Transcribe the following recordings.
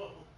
Gross.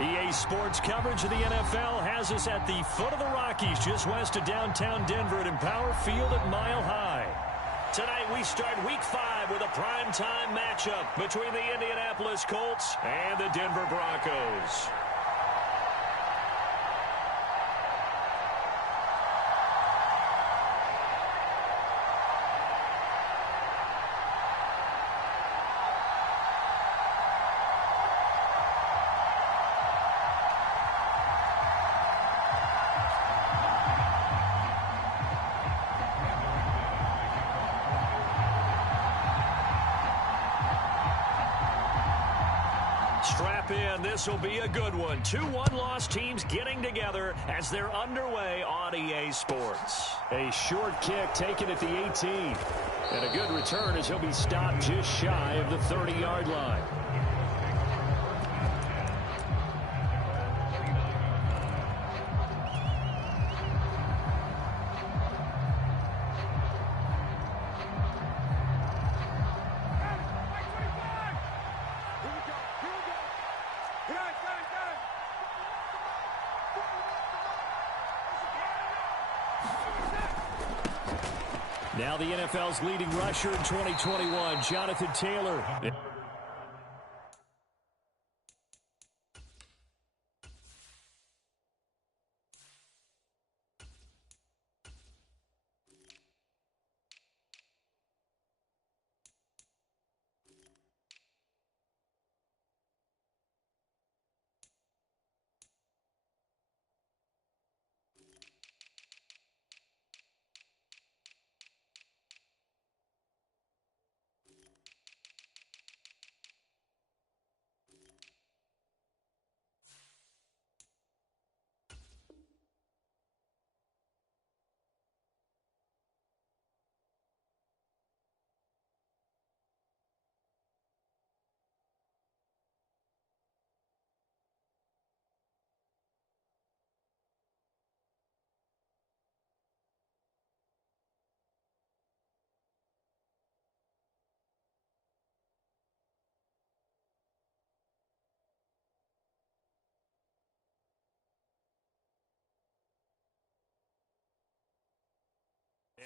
EA Sports coverage of the NFL has us at the foot of the Rockies, just west of downtown Denver at Empower Field at Mile High. Tonight we start Week 5 with a primetime matchup between the Indianapolis Colts and the Denver Broncos. Strap in. This will be a good one. 2 one-loss teams getting together as they're underway on EA Sports. A short kick taken at the 18. And a good return as he'll be stopped just shy of the 30-yard line. Now the NFL's leading rusher in 2021, Jonathan Taylor.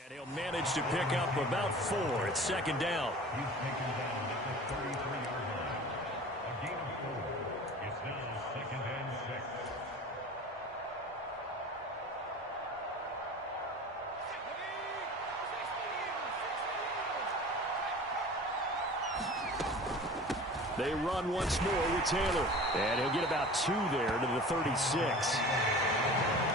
And he'll manage to pick up about 4 at second down. He's taken down at the 33-yard line. A gain of 4. It's now 2nd and 6. They run once more with Taylor. And he'll get about 2 there to the 36.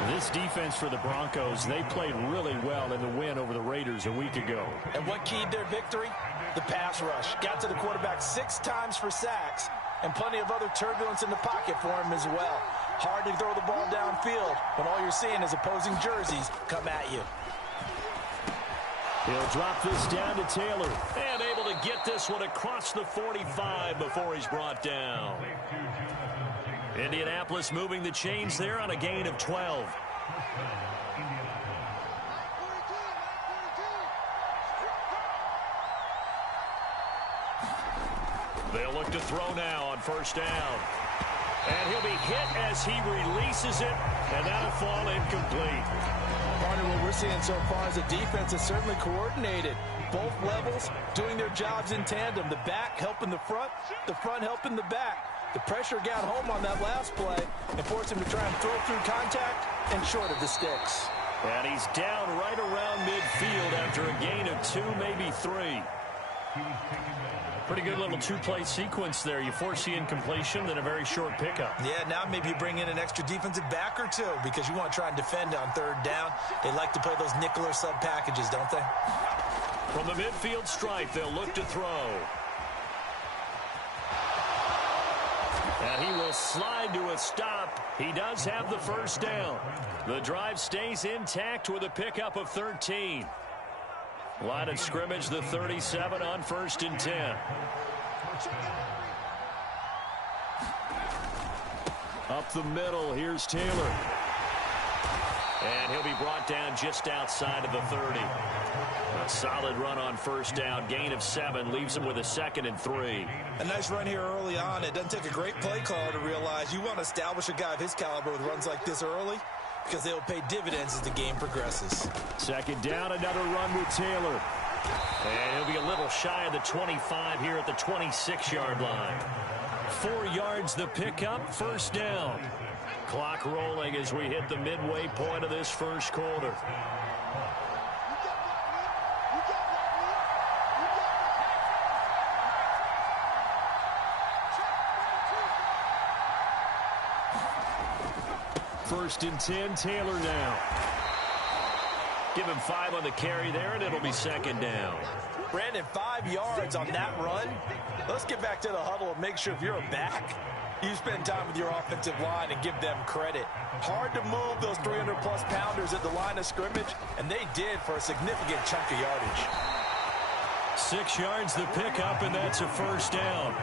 This defense for the Broncos, they played really well in the win over the Raiders a week ago. And what keyed their victory? The pass rush. Got to the quarterback 6 times for sacks, and plenty of other turbulence in the pocket for him as well. Hard to throw the ball downfield when all you're seeing is opposing jerseys come at you. He'll drop this down to Taylor. And able to get this one across the 45 before he's brought down. Indianapolis moving the chains there on a gain of 12. They'll look to throw now on first down. And he'll be hit as he releases it, and that'll fall incomplete. Partner, what we're seeing so far is a defense is certainly coordinated. Both levels doing their jobs in tandem. The back helping the front helping the back. The pressure got home on that last play and forced him to try and throw through contact and short of the sticks. And he's down right around midfield after a gain of 2, maybe 3. Pretty good little 2-play sequence there. You force the incompletion, then a very short pickup. Yeah, now maybe you bring in an extra defensive back or 2 because you want to try and defend on 3rd down. They like to play those nickel or sub packages, don't they? From the midfield stripe, they'll look to throw. And he will slide to a stop. He does have the first down. The drive stays intact with a pickup of 13. Line of scrimmage, the 37 on 1st and 10. Up the middle, here's Taylor. And he'll be brought down just outside of the 30. A solid run on first down. Gain of 7 leaves him with a 2nd and 3. A nice run here early on. It doesn't take a great play caller to realize you want to establish a guy of his caliber with runs like this early because they'll pay dividends as the game progresses. 2nd down, another run with Taylor. And he'll be a little shy of the 25 here at the 26-yard line. 4 yards the pickup, first down. Clock rolling as we hit the midway point of this first quarter. First and 10, Taylor now. Give him 5 on the carry there, and it'll be 2nd down. Brandon, 5 yards on that run. Let's get back to the huddle and make sure if you're a back, you spend time with your offensive line and give them credit. Hard to move those 300-plus pounders at the line of scrimmage, and they did for a significant chunk of yardage. 6 yards the pickup, and that's a first down.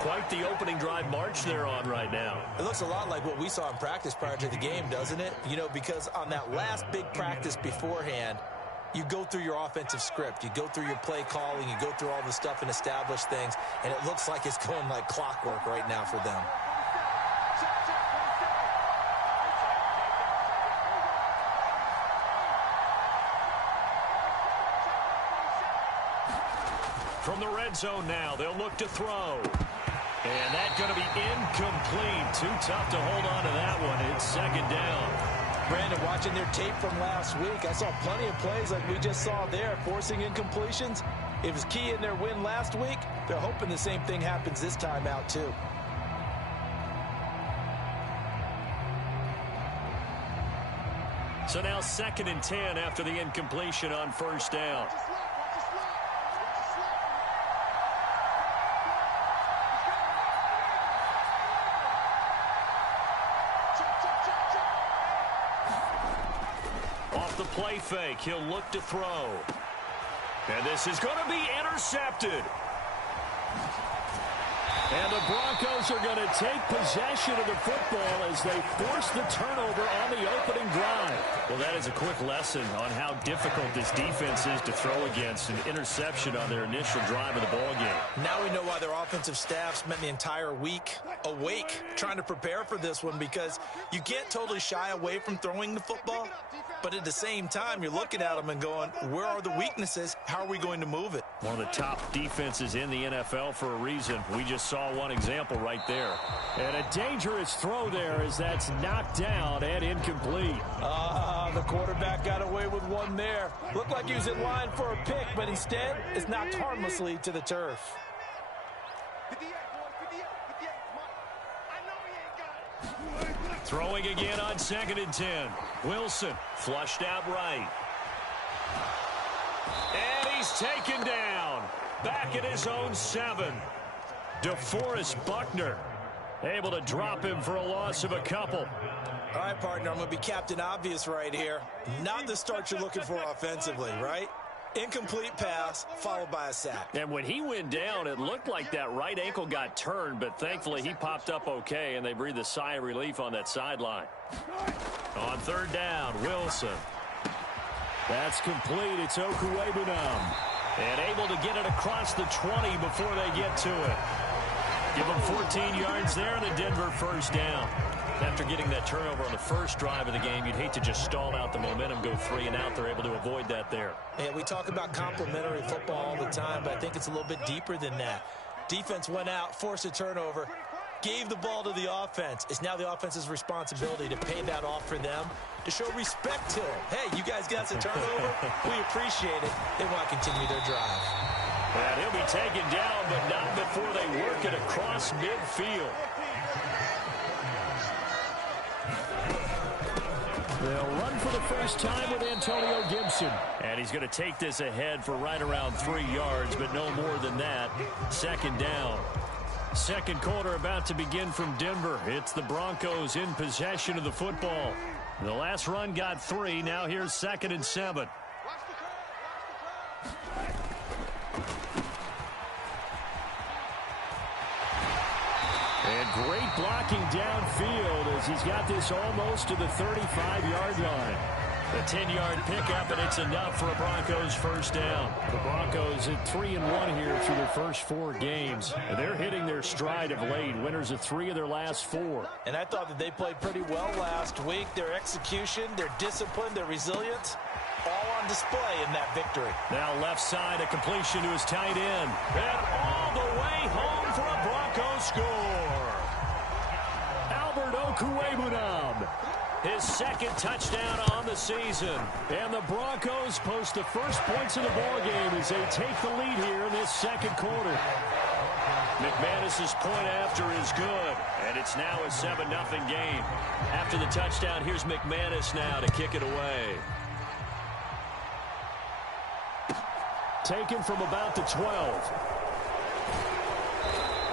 Quite the opening drive march they're on right now. It looks a lot like what we saw in practice prior to the game, doesn't it? You know, because on that last big practice beforehand, you go through your offensive script. You go through your play calling. You go through all the stuff and establish things. And it looks like it's going like clockwork right now for them. From the red zone now, they'll look to throw. And that's going to be incomplete. Too tough to hold on to that one. It's 2nd down. Brandon, watching their tape from last week, I saw plenty of plays like we just saw there, forcing incompletions. It was key in their win last week. They're hoping the same thing happens this time out, too. So now 2nd and 10 after the incompletion on first down. Play fake. He'll look to throw. And this is going to be intercepted. And the Broncos are going to take possession of the football as they force the turnover on the opening drive. Well, that is a quick lesson on how difficult this defense is to throw against. An interception on their initial drive of the ballgame. Now we know why their offensive staff spent the entire week awake trying to prepare for this one, because you can't totally shy away from throwing the football. But at the same time, you're looking at them and going, where are the weaknesses? How are we going to move it? One of the top defenses in the NFL for a reason. We just saw one example right there. And a dangerous throw there as that's knocked down and incomplete. The quarterback got away with one there. Looked like he was in line for a pick, but instead it's knocked harmlessly to the turf. Throwing again on 2nd and 10. Wilson flushed out right. And he's taken down. Back at his own 7. DeForest Buckner able to drop him for a loss of a couple. All right, partner, I'm going to be Captain Obvious right here. Not the start you're looking for offensively, right? Incomplete pass, followed by a sack. And when he went down, it looked like that right ankle got turned, but thankfully he popped up okay, and they breathed a sigh of relief on that sideline. On 3rd down, Wilson. That's complete. It's Okuwebunam. And able to get it across the 20 before they get to it. Give them 14 yards there, and the Denver first down. After getting that turnover on the first drive of the game, you'd hate to just stall out the momentum, go 3 and out. They're able to avoid that there. Yeah, we talk about complementary football all the time, but I think it's a little bit deeper than that. Defense went out, forced a turnover, gave the ball to the offense. It's now the offense's responsibility to pay that off for them, to show respect to them. Hey, you guys got some turnover? We appreciate it. They want to continue their drive. And he'll be taken down, but not before they work it across midfield. They'll run for the first time with Antonio Gibson. And he's going to take this ahead for right around 3 yards, but no more than that. 2nd down. Second quarter about to begin from Denver. It's the Broncos in possession of the football. The last run got 3. Now here's 2nd and 7. And great blocking downfield as he's got this almost to the 35-yard line. The 10-yard pickup, and it's enough for a Broncos first down. The Broncos at 3-1 here through their first 4 games. And they're hitting their stride of late, winners of 3 of their last 4. And I thought that they played pretty well last week. Their execution, their discipline, their resilience, all on display in that victory. Now left side, a completion to his tight end. And all the way home for a Broncos score. Albert Okwuegbunam. His second touchdown on the season. And the Broncos post the first points of the ballgame as they take the lead here in this second quarter. McManus's point after is good. And it's now a 7-0 game. After the touchdown, here's McManus now to kick it away. Taken from about the 12.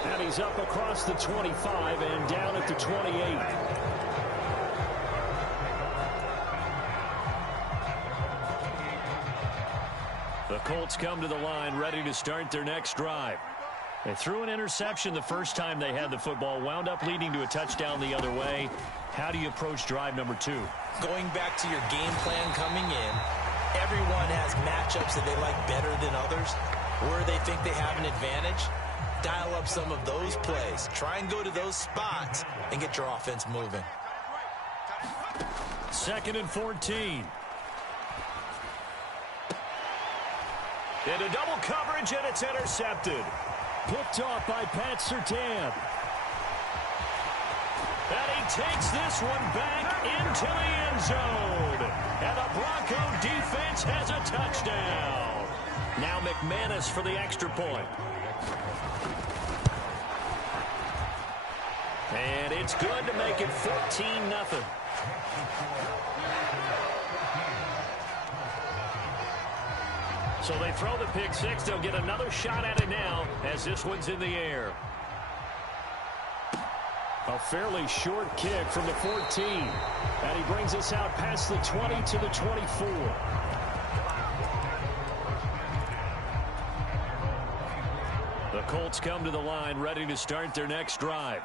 And he's up across the 25 and down at the 28. The Colts come to the line ready to start their next drive. They threw an interception the first time they had the football, wound up leading to a touchdown the other way. How do you approach drive number 2? Going back to your game plan coming in, everyone has matchups that they like better than others, where they think they have an advantage. Dial up some of those plays. Try and go to those spots and get your offense moving. 2nd and 14. Into double coverage, and it's intercepted. Picked off by Pat Surtain. And he takes this one back into the end zone. And the Bronco defense has a touchdown. Now McManus for the extra point. And it's good to make it 14-0. So they throw the pick six. They'll get another shot at it now as this one's in the air. A fairly short kick from the 14. And he brings us out past the 20 to the 24. The Colts come to the line ready to start their next drive.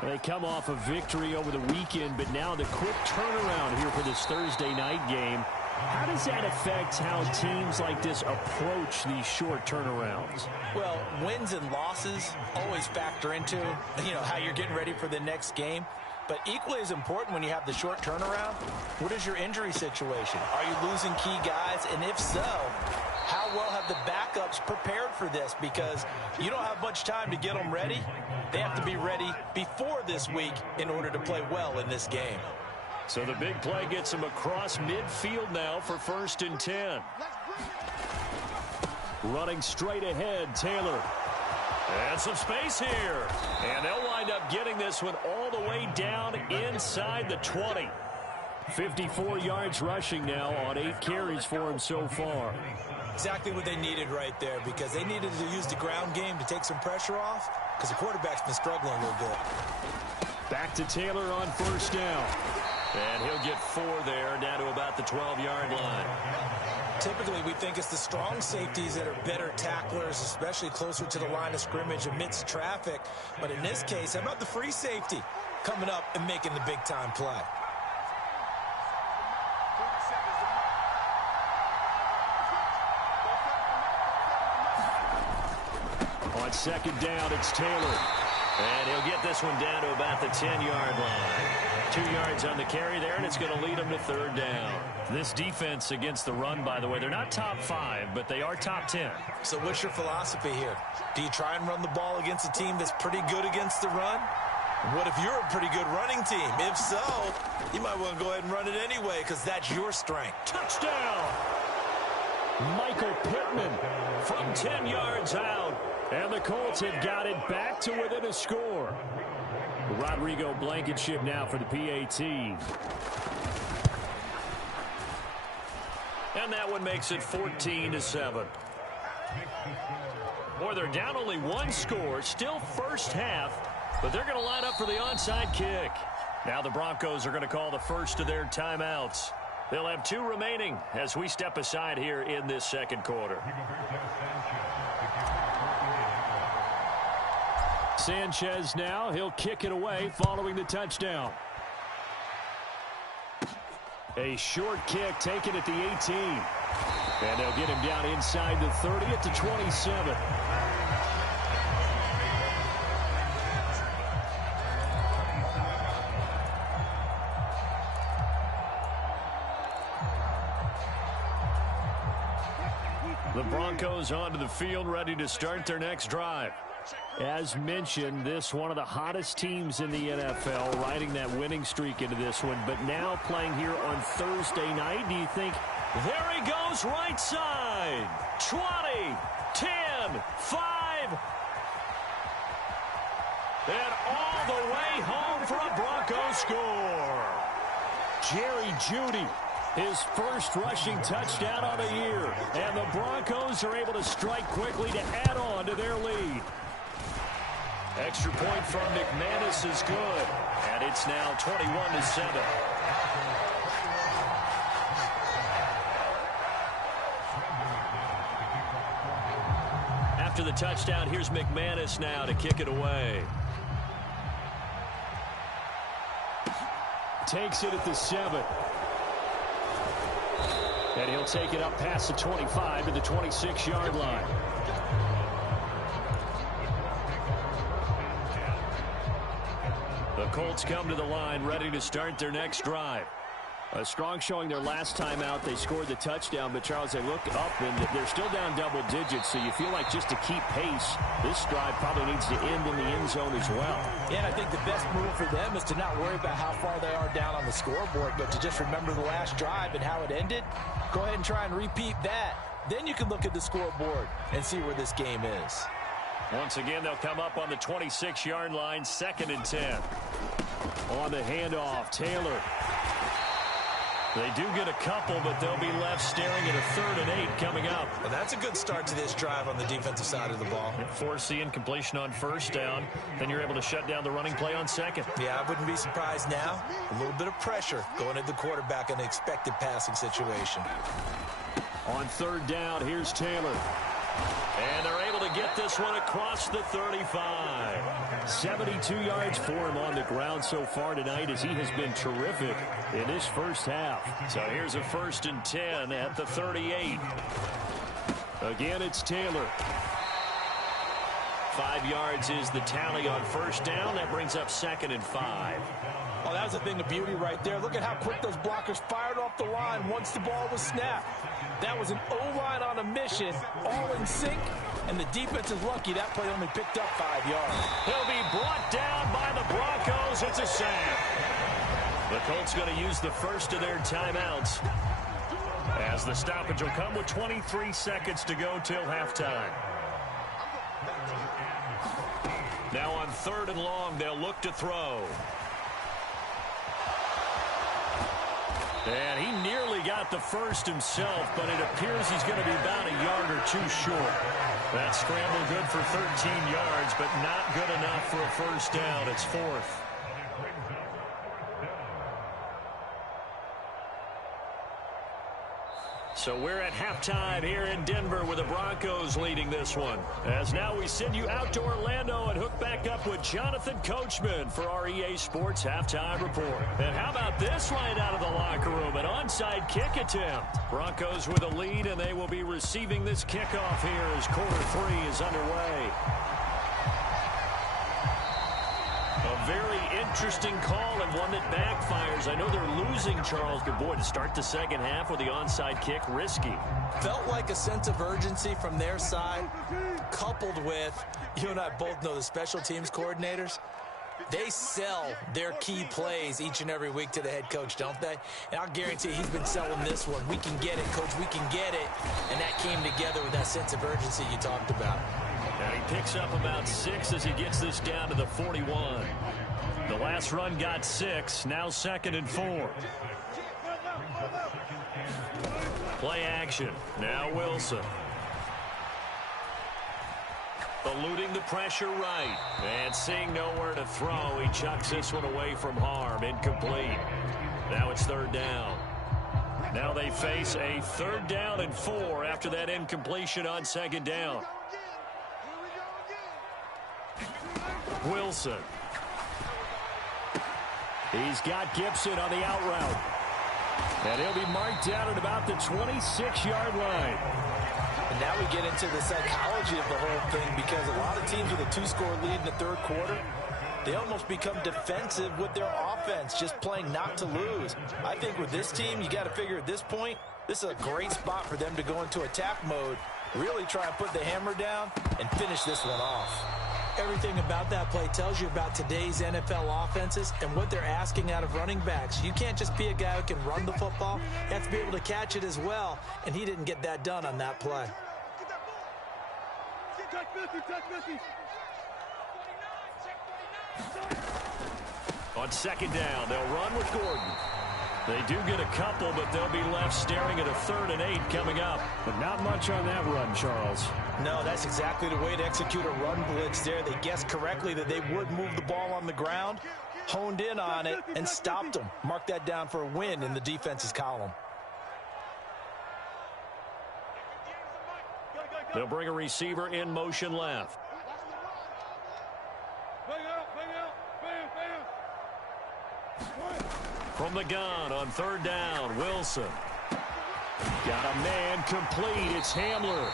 They come off a victory over the weekend, but now the quick turnaround here for this Thursday night game. How does that affect how teams like this approach these short turnarounds? Well, wins and losses always factor into, how you're getting ready for the next game. But equally as important when you have the short turnaround, what is your injury situation? Are you losing key guys? And if so, how well have the backups prepared for this? Because you don't have much time to get them ready. They have to be ready before this week in order to play well in this game. So the big play gets him across midfield now for 1st and 10. Running straight ahead, Taylor. And some space here. And they'll wind up getting this one all the way down inside the 20. 54 yards rushing now on 8 carries for him so far. Exactly what they needed right there, because they needed to use the ground game to take some pressure off, because the quarterback's been struggling a little bit. Back to Taylor on 1st down. And he'll get 4 there, down to about the 12-yard line. Typically, we think it's the strong safeties that are better tacklers, especially closer to the line of scrimmage amidst traffic. But in this case, how about the free safety coming up and making the big-time play? On 2nd down, it's Taylor. And he'll get this one down to about the 10-yard line. 2 yards on the carry there, and it's going to lead him to 3rd down. This defense against the run, by the way, they're not top 5, but they are top 10. So what's your philosophy here? Do you try and run the ball against a team that's pretty good against the run? What if you're a pretty good running team? If so, you might want to go ahead and run it anyway, because that's your strength. Touchdown! Michael Pittman from 10 yards out. And the Colts have got it back to within a score. Rodrigo Blankenship now for the PAT. And that one makes it 14-7. Boy, they're down only 1 score, still first half, but they're going to line up for the onside kick. Now the Broncos are going to call the first of their timeouts. They'll have 2 remaining as we step aside here in this second quarter. Sanchez now. He'll kick it away following the touchdown. A short kick taken at the 18. And they'll get him down inside the 30 at the 27. The Broncos onto the field, ready to start their next drive. As mentioned, this one of the hottest teams in the NFL, riding that winning streak into this one, but now playing here on Thursday night. Do you think, there he goes, right side, 20, 10, 5, and all the way home for a Broncos score. Jerry Jeudy, his first rushing touchdown of the year, and the Broncos are able to strike quickly to add on to their lead. Extra point from McManus is good, and it's now 21-7. After the touchdown, here's McManus now to kick it away. Takes it at the 7. And he'll take it up past the 25 to the 26-yard line. The Colts come to the line, ready to start their next drive. A strong showing their last time out. They scored the touchdown, but Charles, they look up, and they're still down double digits, so you feel like just to keep pace, this drive probably needs to end in the end zone as well. Yeah, I think the best move for them is to not worry about how far they are down on the scoreboard, but to just remember the last drive and how it ended. Go ahead and try and repeat that. Then you can look at the scoreboard and see where this game is. Once again, they'll come up on the 26-yard line, 2nd and 10. On the handoff, Taylor. They do get a couple, but they'll be left staring at a 3rd and 8 coming up. Well, that's a good start to this drive on the defensive side of the ball. Force the incompletion on 1st down. Then you're able to shut down the running play on 2nd. Yeah, I wouldn't be surprised now. A little bit of pressure going at the quarterback in an expected passing situation. On 3rd down, here's Taylor. And they're able to get this one across the 35. 72 yards for him on the ground so far tonight, as he has been terrific in this first half. So here's a 1st and 10 at the 38. Again, it's Taylor. 5 yards is the tally on 1st down. That brings up 2nd and 5. Oh, that was a thing of beauty right there. Look at how quick those blockers fired off the line once the ball was snapped. That was an O-line on a mission, all in sync, and the defense is lucky that play only picked up 5 yards. He'll be brought down by the Broncos. It's a sack. The Colts going to use the first of their timeouts, as the stoppage will come with 23 seconds to go till halftime. Now on 3rd and long, they'll look to throw. And he nearly got the first himself, but it appears he's going to be about a yard or two short. That scramble good for 13 yards, but not good enough for a 1st down. It's 4th. So we're at halftime here in Denver with the Broncos leading this one. As now we send you out to Orlando and hook back up with Jonathan Coachman for our EA Sports Halftime Report. And how about this right out of the locker room? An onside kick attempt. Broncos with a lead, and they will be receiving this kickoff here as quarter 3 is underway. A very interesting call and one that backfires. I know they're losing, Charles, but boy, to start the second half with the onside kick, risky. Felt like a sense of urgency from their side, coupled with, you and I both know the special teams coordinators. They sell their key plays each and every week to the head coach, don't they? And I'll guarantee he's been selling this one. We can get it, coach, we can get it. And that came together with that sense of urgency you talked about. And he picks up about 6 as he gets this down to the 41. The last run got 6, now 2nd and 4. Play action, now Wilson. Eluding the pressure right, and seeing nowhere to throw, he chucks this one away from harm, incomplete. Now it's 3rd down. Now they face a 3rd down and 4 after that incompletion on 2nd down. Wilson. He's got Gibson on the out route. And he'll be marked down at about the 26-yard line. And now we get into the psychology of the whole thing, because a lot of teams with a two-score lead in the third quarter, they almost become defensive with their offense, just playing not to lose. I think with this team, you got to figure at this point, this is a great spot for them to go into attack mode, really try and put the hammer down and finish this one off. Everything about that play tells you about today's NFL offenses and what they're asking out of running backs. You can't just be a guy who can run the football. You have to be able to catch it as well, and he didn't get that done on that play. On second down, they'll run with Gordon. They do get a couple, but they'll be left staring at a 3rd and 8 coming up. But not much on that run, Charles. No, that's exactly the way to execute a run blitz there. They guessed correctly that they would move the ball on the ground, honed in on it, and stopped them. Mark that down for a win in the defense's column. They'll bring a receiver in motion left. From the gun on 3rd down, Wilson. Got a man complete. It's Hamler.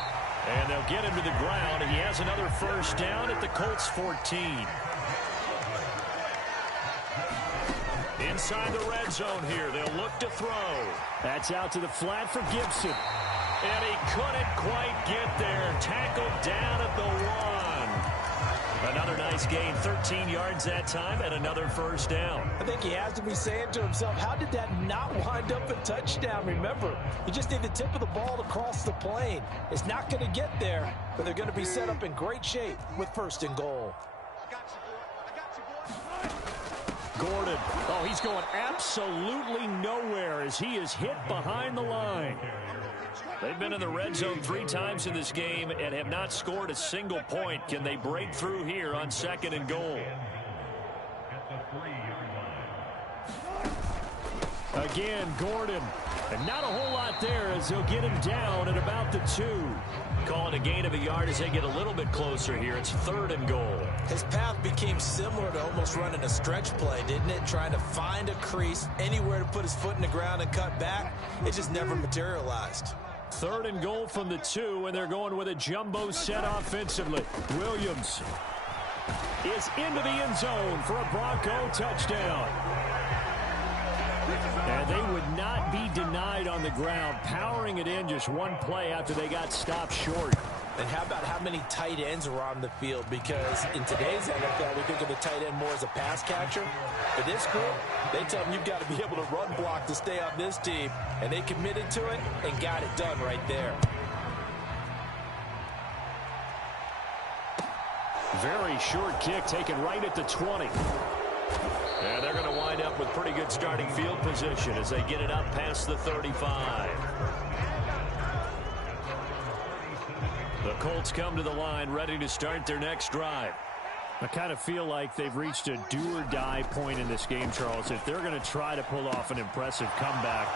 And they'll get him to the ground, and he has another first down at the Colts 14. Inside the red zone here, they'll look to throw. That's out to the flat for Gibson. And he couldn't quite get there. Tackled down at the 1. Another nice gain, 13 yards that time, and another first down. I think he has to be saying to himself, how did that not wind up a touchdown? Remember, you just need the tip of the ball to cross the plane. It's not going to get there, but they're going to be set up in great shape with 1st and goal. Gordon, oh, he's going absolutely nowhere as he is hit behind the line. They've been in the red zone 3 times in this game and have not scored a single point. Can they break through here on 2nd and goal? Again, Gordon. And not a whole lot there as they'll get him down at about the 2. Call it a gain of a yard as they get a little bit closer here. It's 3rd and goal. His path became similar to almost running a stretch play, didn't it? Trying to find a crease, anywhere to put his foot in the ground and cut back. It just never materialized. 3rd and goal from the 2, and they're going with a jumbo set offensively. Williams is into the end zone for a Bronco touchdown. And they would not be denied on the ground, powering it in just one play after they got stopped short. And how about how many tight ends are on the field? Because in today's NFL, we think of the tight end more as a pass catcher. For this group, they tell them you've got to be able to run block to stay on this team. And they committed to it and got it done right there. Very short kick taken right at the 20. And they're going to wind up with pretty good starting field position as they get it up past the 35. The Colts come to the line ready to start their next drive. I kind of feel like they've reached a do-or-die point in this game, Charles. If they're going to try to pull off an impressive comeback,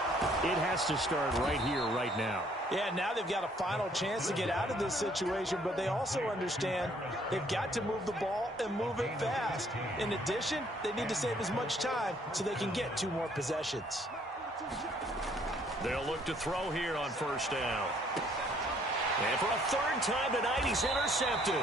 it has to start right here, right now. Yeah, now they've got a final chance to get out of this situation, but they also understand they've got to move the ball and move it fast. In addition, they need to save as much time so they can get 2 more possessions. They'll look to throw here on 1st down. And for a 3rd time tonight, he's intercepted.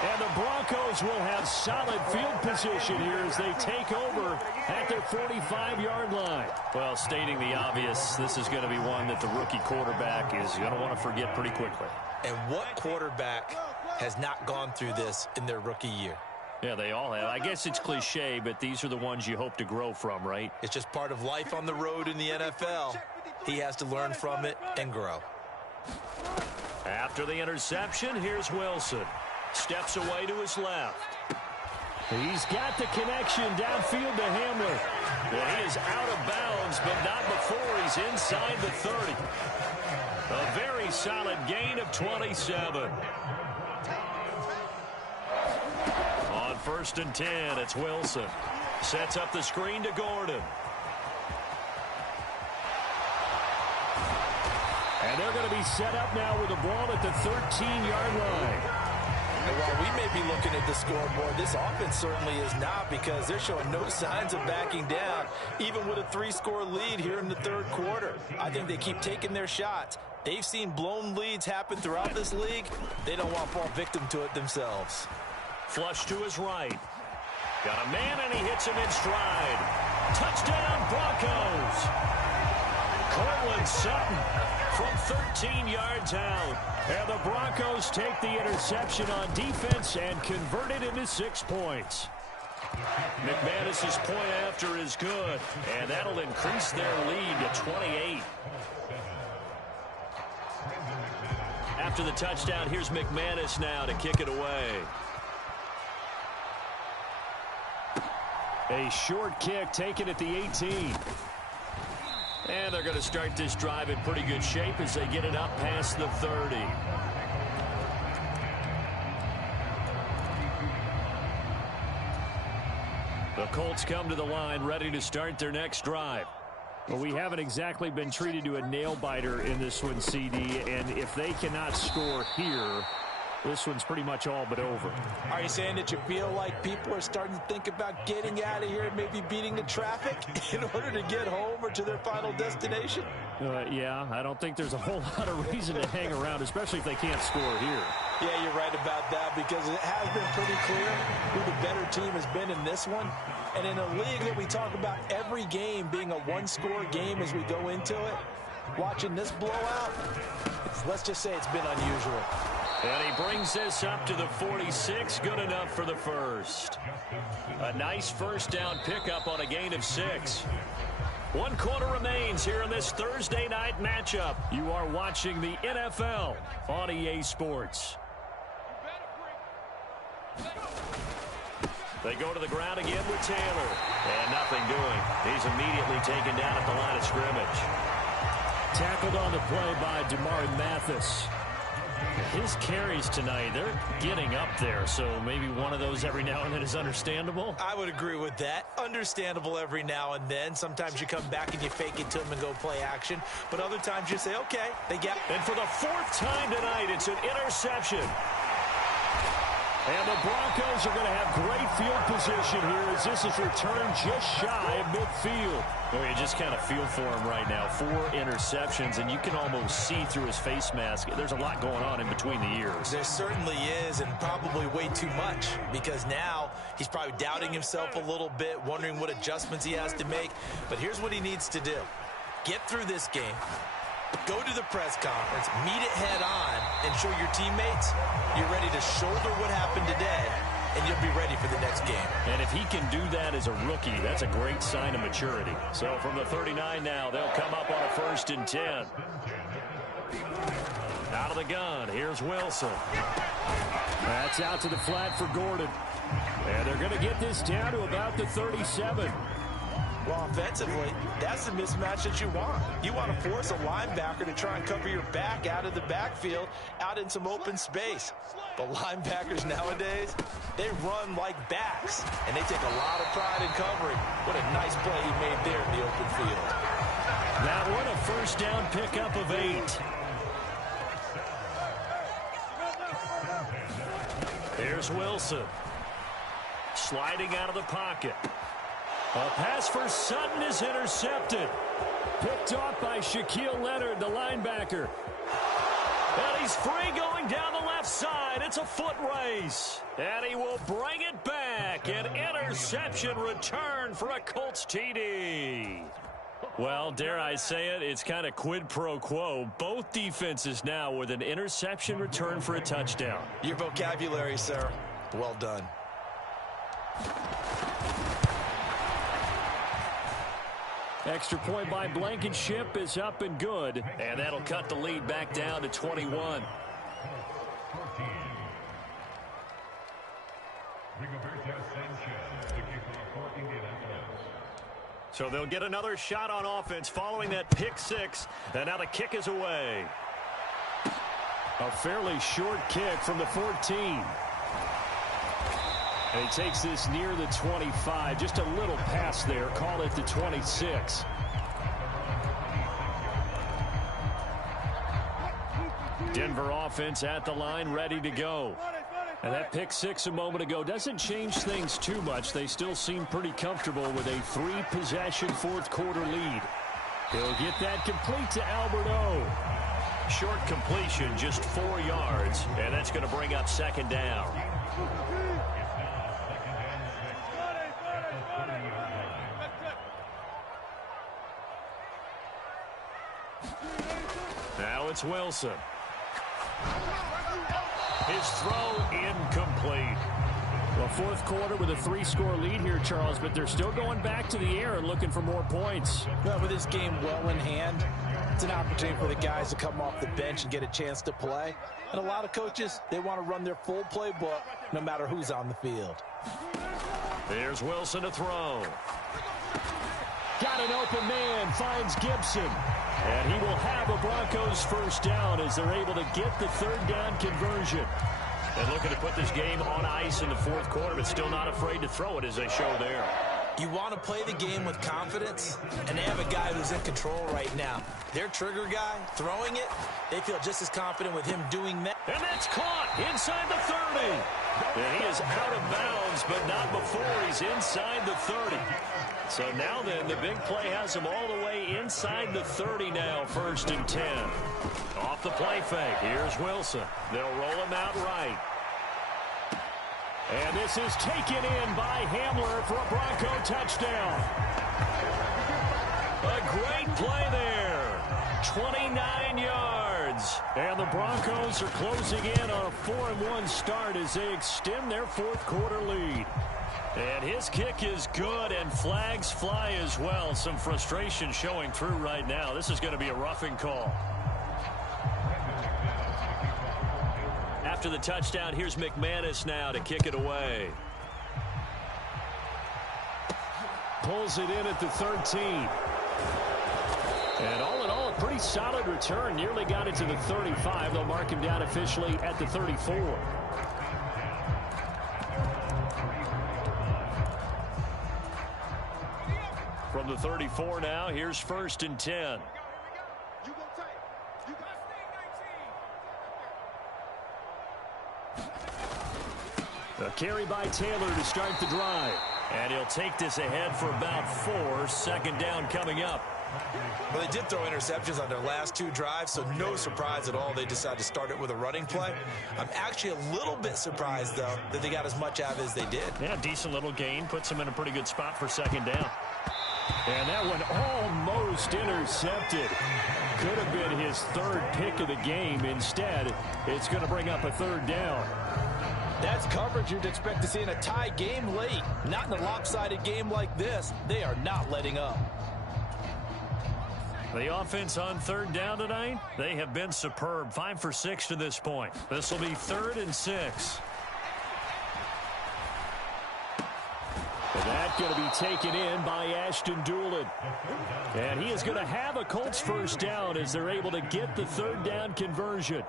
And the Broncos will have solid field position here as they take over at their 45-yard line. Well, stating the obvious, this is going to be one that the rookie quarterback is going to want to forget pretty quickly. And what quarterback has not gone through this in their rookie year? Yeah, they all have. I guess it's cliche, but these are the ones you hope to grow from, right? It's just part of life on the road in the NFL. He has to learn from it and grow. After the interception, here's Wilson. Steps away to his left. He's got the connection downfield to Hamler. Well, he is out of bounds, but not before he's inside the 30. A very solid gain of 27. On 1st and 10, it's Wilson. Sets up the screen to Gordon. And they're going to be set up now with the ball at the 13-yard line. While we may be looking at the scoreboard, this offense certainly is not, because they're showing no signs of backing down, even with a 3-score lead here in the third quarter. I think they keep taking their shots. They've seen blown leads happen throughout this league. They don't want to fall victim to it themselves. Flush to his right. Got a man, and he hits him in stride. Touchdown, Broncos. Cortland Sutton from 13 yards out. And the Broncos take the interception on defense and convert it into 6 points. McManus's point after is good, and that'll increase their lead to 28. After the touchdown, here's McManus now to kick it away. A short kick taken at the 18. And they're going to start this drive in pretty good shape as they get it up past the 30. The Colts come to the line ready to start their next drive. Well, we haven't exactly been treated to a nail-biter in this one, CD, and if they cannot score here, this one's pretty much all but over. Are you saying that you feel like people are starting to think about getting out of here and maybe beating the traffic in order to get home or to their final destination? Yeah, I don't think there's a whole lot of reason to hang around, especially if they can't score here. Yeah, you're right about that, because it has been pretty clear who the better team has been in this one. And in a league that we talk about every game being a one-score game as we go into it, watching this blowout, let's just say it's been unusual. And he brings this up to the 46. Good enough for the first. A nice first down pickup on a gain of 6. 1 quarter remains here in this Thursday night matchup. You are watching the NFL on EA Sports. They go to the ground again with Taylor. And nothing doing. He's immediately taken down at the line of scrimmage. Tackled on the play by Damari Mathis. His carries tonight, they're getting up there, so maybe one of those every now and then is understandable. I would agree with that. Understandable every now and then. Sometimes you come back and you fake it to them and go play action. But other times you say, okay, they get... And for the 4th time tonight, it's an interception. And the Broncos are going to have great field position here as this is returned just shy of midfield. Well, you just kind of feel for him right now. 4 interceptions, and you can almost see through his face mask. There's a lot going on in between the ears. There certainly is, and probably way too much, because now he's probably doubting himself a little bit, wondering what adjustments he has to make. But here's what he needs to do. Get through this game. Go to the press conference, meet it head on, and show your teammates you're ready to shoulder what happened today, and you'll be ready for the next game. And if he can do that as a rookie, that's a great sign of maturity. So from the 39 now, they'll come up on a 1st and 10. Out of the gun, here's Wilson. That's out to the flat for Gordon. And they're going to get this down to about the 37. Well, offensively, that's the mismatch that you want. You want to force a linebacker to try and cover your back out of the backfield, out in some open space. But linebackers nowadays, they run like backs, and they take a lot of pride in covering. What a nice play he made there in the open field. That one a 1st down pickup of 8. Here's Wilson. Sliding out of the pocket. A pass for Sutton is intercepted. Picked off by Shaquille Leonard, the linebacker. And he's free going down the left side. It's a foot race. And he will bring it back. An interception return for a Colts TD. Well, dare I say it, it's kind of quid pro quo. Both defenses now with an interception return for a touchdown. Your vocabulary, sir. Well done. Extra point by Blankenship is up and good. And that'll cut the lead back down to 21. So they'll get another shot on offense following that pick 6. And now the kick is away. A fairly short kick from the 14. And he takes this near the 25. Just a little pass there. Call it the 26. Denver offense at the line, ready to go. And that pick six a moment ago doesn't change things too much. They still seem pretty comfortable with a three-possession fourth-quarter lead. He'll get that complete to Alberto. Short completion, just 4 yards, and that's going to bring up second down. Now it's Wilson. His throw incomplete. Well, fourth quarter with a 3-score lead here, Charles, but they're still going back to the air and looking for more points. Well, with this game well in hand, it's an opportunity for the guys to come off the bench and get a chance to play. And a lot of coaches, they want to run their full playbook no matter who's on the field. There's Wilson to throw. Got an open man, finds Gibson. And he will have a Broncos first down as they're able to get the third down conversion. And looking to put this game on ice in the fourth quarter, but still not afraid to throw it as they show there. You want to play the game with confidence, and they have a guy who's in control right now. Their trigger guy, throwing it, they feel just as confident with him doing that. And that's caught inside the 30. And he is out of bounds, but not before he's inside the 30. So now then, the big play has him all the way inside the 30 now, 1st and 10. Off the play fake, here's Wilson. They'll roll him out right. And this is taken in by Hamler for a Bronco touchdown. A great play there. 29 yards. And the Broncos are closing in on a 4-1 start as they extend their fourth quarter lead. And his kick is good, and flags fly as well. Some frustration showing through right now. This is going to be a roughing call. After the touchdown, here's McManus now to kick it away. Pulls it in at the 13. And all in all, a pretty solid return. Nearly got it to the 35. They'll mark him down officially at the 34. From the 34 now, here's 1st and 10. A carry by Taylor to start the drive. And he'll take this ahead for about 4. 2nd down coming up. Well, they did throw interceptions on their last 2 drives, so no surprise at all they decided to start it with a running play. I'm actually a little bit surprised, though, that they got as much out of it as they did. Yeah, decent little gain. Puts them in a pretty good spot for 2nd down. And that one almost intercepted. Could have been his 3rd pick of the game. Instead, it's going to bring up a 3rd down. That's coverage you'd expect to see in a tie game late. Not in a lopsided game like this. They are not letting up. The offense on 3rd down tonight, they have been superb. 5 for 6 to this point. This will be 3rd and 6. And that's going to be taken in by Ashton Doolin. And he is going to have a Colts first down as they're able to get the 3rd down conversion.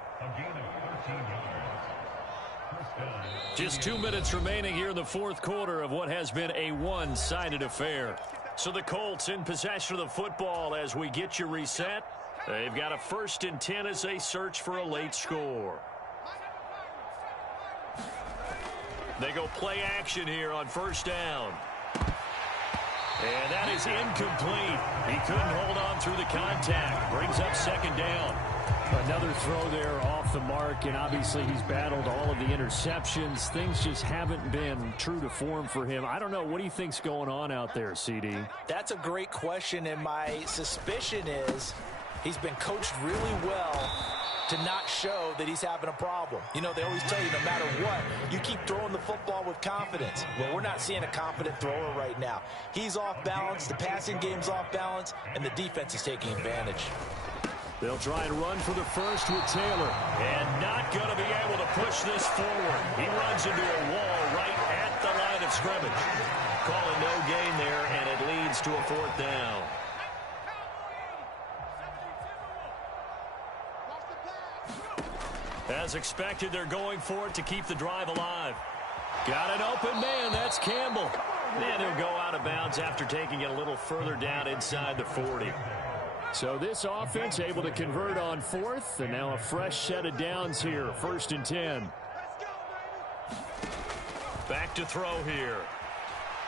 Just 2 minutes remaining here in the fourth quarter of what has been a one-sided affair. So the Colts in possession of the football as we get you reset. They've got a 1st and 10 as they search for a late score. They go play action here on 1st down. And that is incomplete. He couldn't hold on through the contact. Brings up 2nd down. Another throw there off the mark, and obviously he's battled all of the interceptions. Things just haven't been true to form for him. I don't know. What do you think's going on out there, CD? That's a great question, and my suspicion is he's been coached really well to not show that he's having a problem. You know, they always tell you no matter what, you keep throwing the football with confidence. Well, we're not seeing a confident thrower right now. He's off balance, the passing game's off balance, and the defense is taking advantage. They'll try and run for the first with Taylor. And not going to be able to push this forward. He runs into a wall right at the line of scrimmage. Calling no gain there, and it leads to a 4th down. As expected, they're going for it to keep the drive alive. Got an open man. That's Campbell. And he'll go out of bounds after taking it a little further down inside the 40. So this offense able to convert on 4th, and now a fresh set of downs here, 1st and 10. Back to throw here.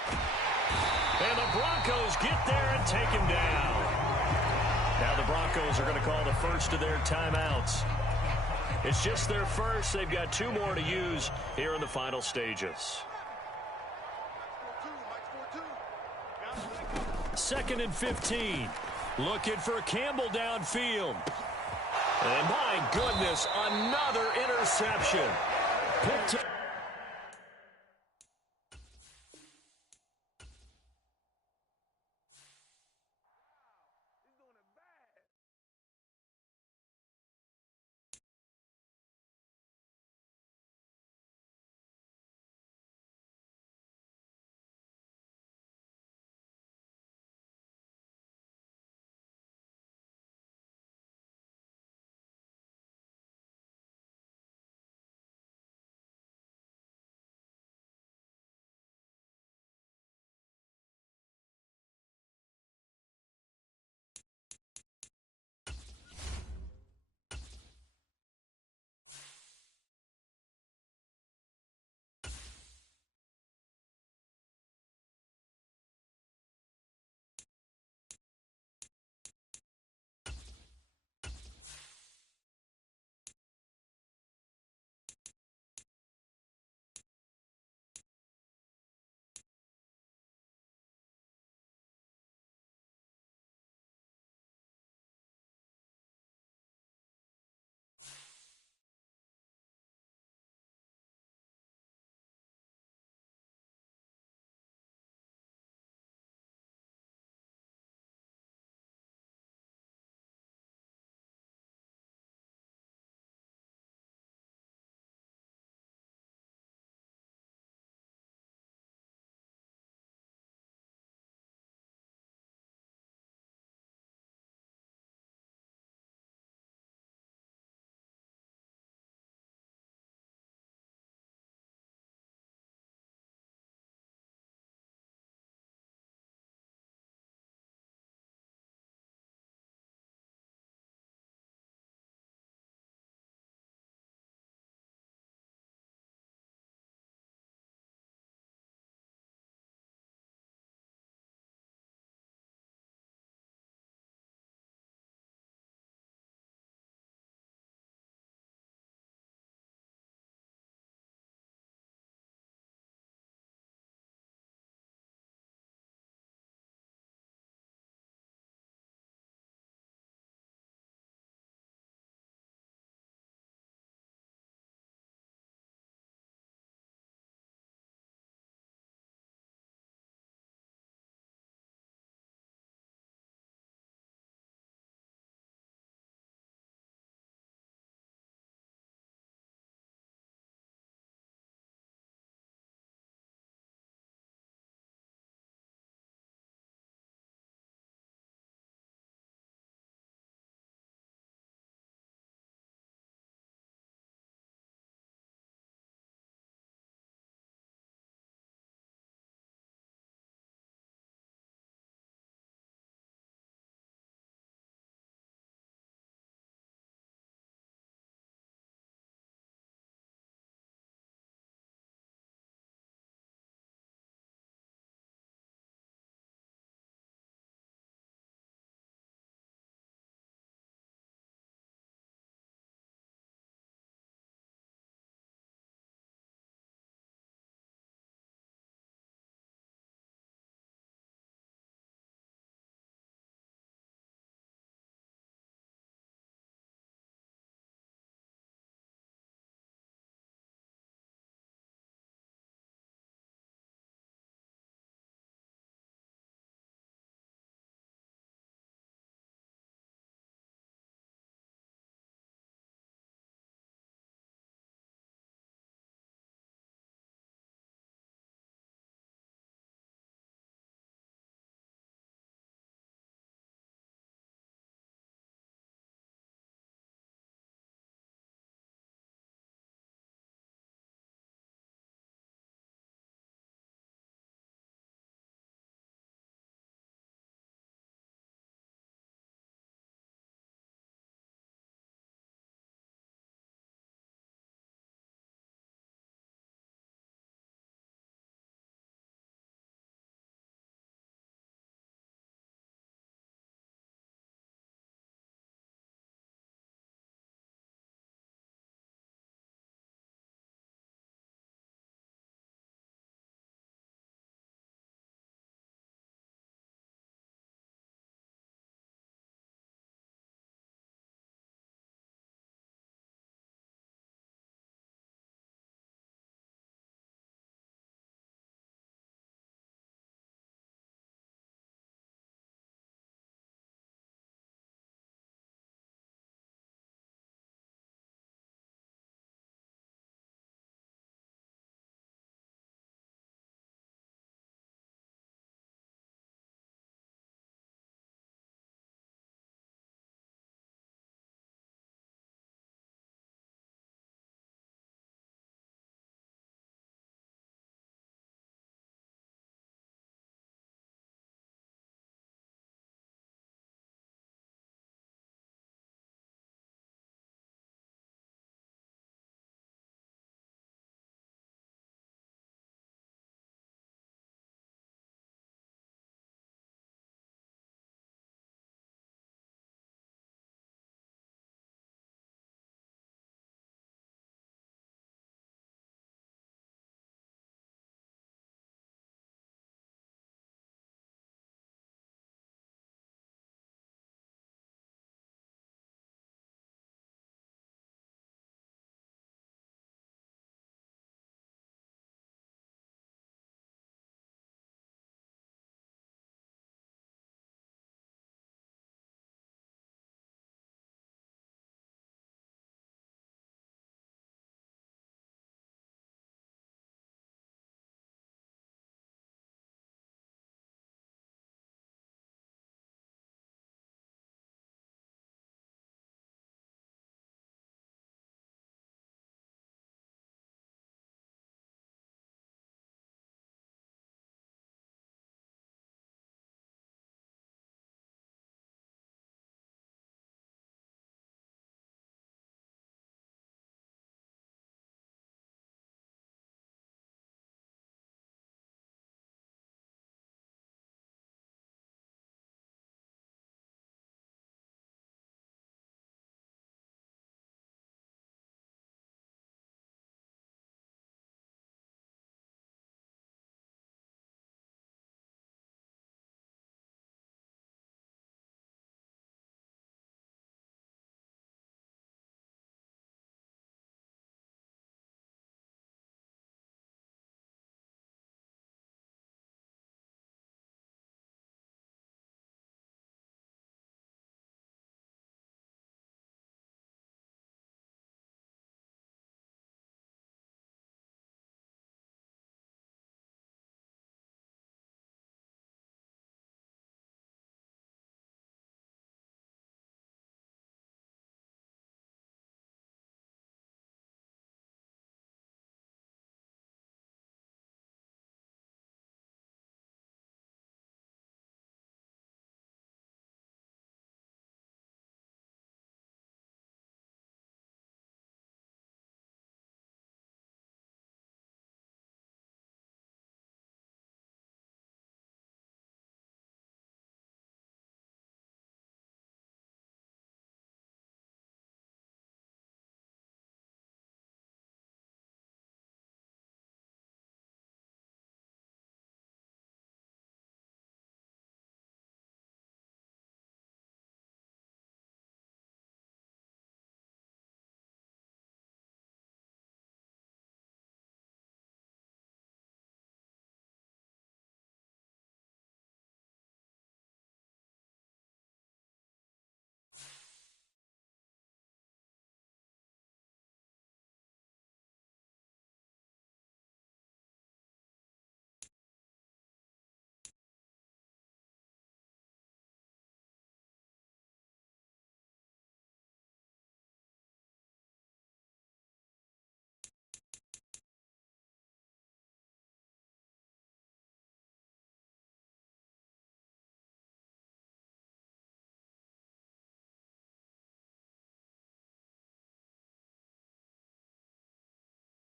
And the Broncos get there and take him down. Now the Broncos are going to call the first of their timeouts. It's just their first. They've got 2 more to use here in the final stages. 2nd and 15. Looking for Campbell downfield. And my goodness, another interception. Picked